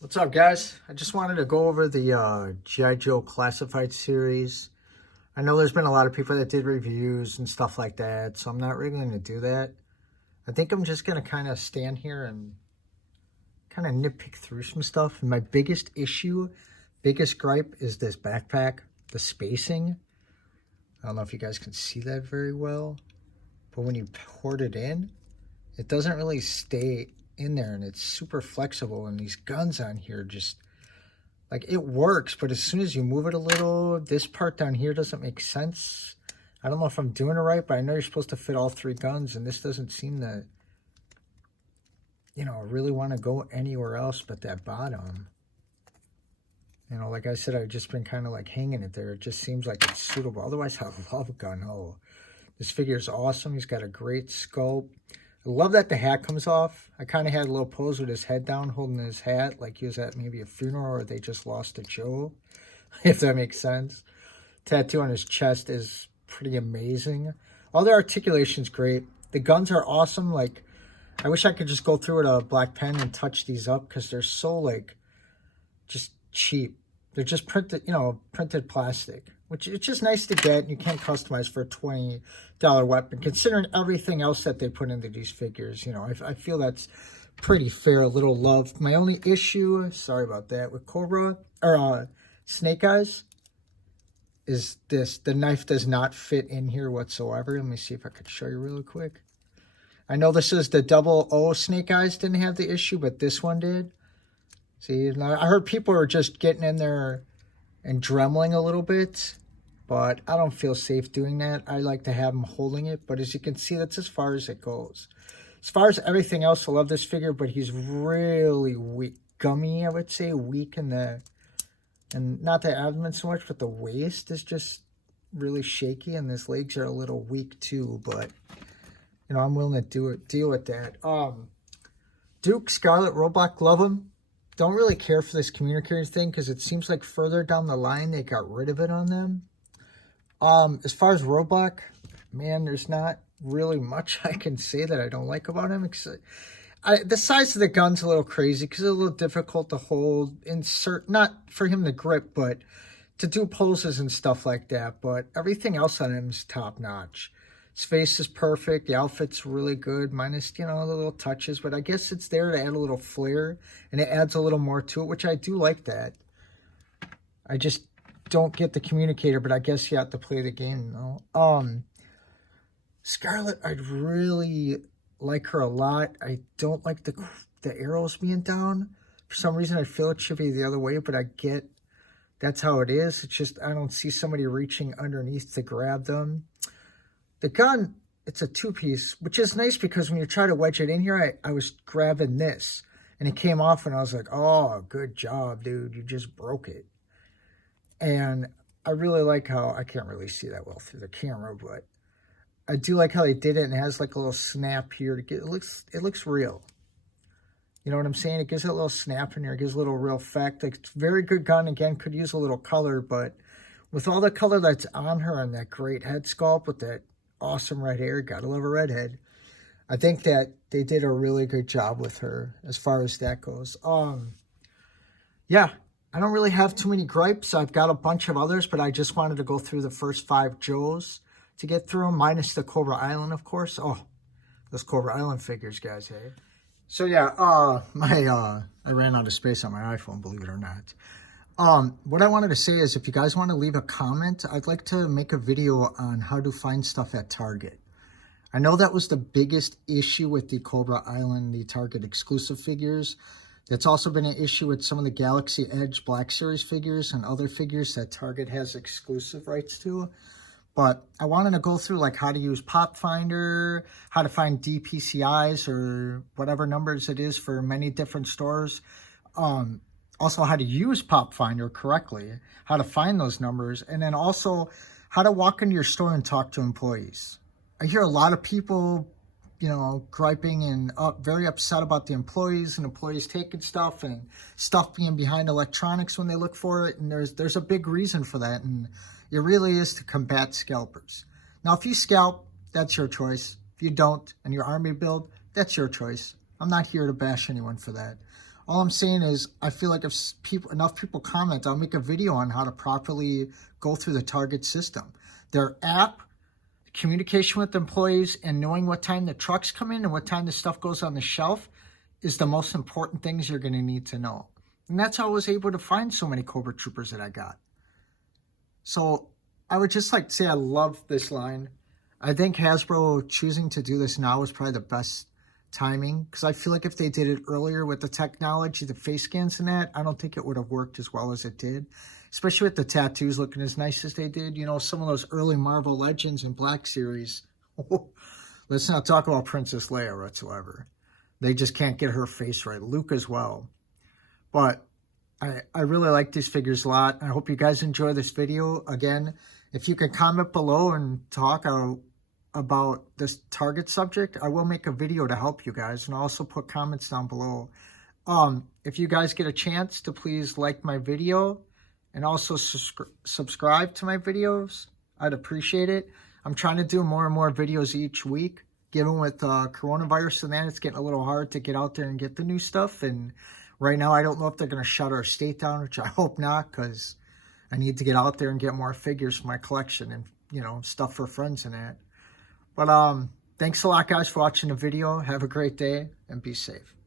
What's up, guys? I just wanted to go over the GI Joe Classified series. I know there's been a lot of people that did reviews and stuff like that, so I'm not really going to do that. I think I'm just going to kind of stand here and kind of nitpick through some stuff. And my biggest issue, biggest gripe is this backpack, the spacing. I don't know if you guys can see that very well, but when you port it in, it doesn't really stay in there, and it's super flexible, and these guns on here just like it works, but as soon as you move it a little, this part down here doesn't make sense. I don't know if I'm doing it right, but I know you're supposed to fit all three guns, and this doesn't seem to, really want to go anywhere else but that bottom. Like I said, I've just been kind of like hanging it there. It just seems like it's suitable. Otherwise, I love Gun Ho. This figure is awesome. He's got a great sculpt. I love that the hat comes off. I kind of had a little pose with his head down, holding his hat, like he was at maybe a funeral or they just lost a Joe, if that makes sense. Tattoo on his chest is pretty amazing. All the articulation's great. The guns are awesome. Like, I wish I could just go through with a black pen and touch these up because they're so, like, just cheap. They're just printed plastic, which it's just nice to get. You can't customize for a $20 weapon, considering everything else that they put into these figures. I feel that's pretty fair, a little love. My only issue, sorry about that, with Cobra, or Snake Eyes, is this. The knife does not fit in here whatsoever. Let me see if I could show you really quick. I know this is the 00 Snake Eyes didn't have the issue, but this one did. See, I heard people are just getting in there and dremeling a little bit, but I don't feel safe doing that. I like to have them holding it, but as you can see, that's as far as it goes. As far as everything else, I love this figure, but he's really weak, gummy, I would say, weak in and not the abdomen so much, but the waist is just really shaky, and his legs are a little weak too, but, I'm willing to deal with that. Duke, Scarlet, Roblox, love him. Don't really care for this communicator thing because it seems like further down the line they got rid of it on them. As far as Roblox, man, there's not really much I can say that I don't like about him. The size of the gun's a little crazy because it's a little difficult to hold, not for him to grip, but to do poses and stuff like that. But everything else on him is top notch. His face is perfect. The outfit's really good, minus, the little touches. But I guess it's there to add a little flair, and it adds a little more to it, which I do like that. I just don't get the communicator, but I guess you have to play the game, Scarlet, I'd really like her a lot. I don't like the arrows being down. For some reason, I feel it should be the other way, but I get that's how it is. It's just I don't see somebody reaching underneath to grab them. The gun, it's a two-piece, which is nice because when you try to wedge it in here, I was grabbing this, and it came off, and I was like, oh, good job, dude. You just broke it. And I really like how, I can't really see that well through the camera, but I do like how they did it, and it has like a little snap here. It looks real. You know what I'm saying? It gives it a little snap in here. It gives a little real effect. Like, it's a very good gun. Again, could use a little color, but with all the color that's on her and that great head sculpt with that awesome red hair, gotta love a redhead, I think that they did a really good job with her as far as that goes. Yeah, I don't really have too many gripes. I've got a bunch of others, but I just wanted to go through the first 5 Joes to get through them, minus the Cobra Island, of course. Oh, those Cobra Island figures, guys, hey? So yeah, I ran out of space on my iPhone, believe it or not. What I wanted to say is if you guys want to leave a comment, I'd like to make a video on how to find stuff at Target. I know that was the biggest issue with the Cobra Island, the Target exclusive figures. That's also been an issue with some of the Galaxy Edge Black Series figures and other figures that Target has exclusive rights to. But I wanted to go through like how to use Pop Finder, how to find DPCIs or whatever numbers it is for many different stores. Also how to use Pop Finder correctly, how to find those numbers, and then also how to walk into your store and talk to employees. I hear a lot of people, griping and very upset about the employees and employees taking stuff and stuff being behind electronics when they look for it. And there's a big reason for that. And it really is to combat scalpers. Now, if you scalp, that's your choice. If you don't and you're army build, that's your choice. I'm not here to bash anyone for that. All I'm saying is I feel like if enough people comment, I'll make a video on how to properly go through the Target system. Their app, communication with employees, and knowing what time the trucks come in and what time the stuff goes on the shelf is the most important things you're going to need to know. And that's how I was able to find so many Cobra Troopers that I got. So I would just like to say I love this line. I think Hasbro choosing to do this now is probably the best timing, because I feel like if they did it earlier with the technology, the face scans and that, I don't think it would have worked as well as it did, especially with the tattoos looking as nice as they did. You know, some of those early Marvel Legends and Black Series, let's not talk about Princess Leia whatsoever. They just can't get her face right. Luke as well. But I really like these figures a lot. I hope you guys enjoy this video. Again, if you can comment below and talk about this Target subject, I will make a video to help you guys, and I'll also put comments down below. If you guys get a chance to please like my video and also subscribe to my videos, I'd appreciate it. I'm trying to do more and more videos each week. Given with coronavirus and that, it's getting a little hard to get out there and get the new stuff. And right now, I don't know if they're going to shut our state down, which I hope not, because I need to get out there and get more figures for my collection and, you know, stuff for friends and that. But thanks a lot, guys, for watching the video. Have a great day and be safe.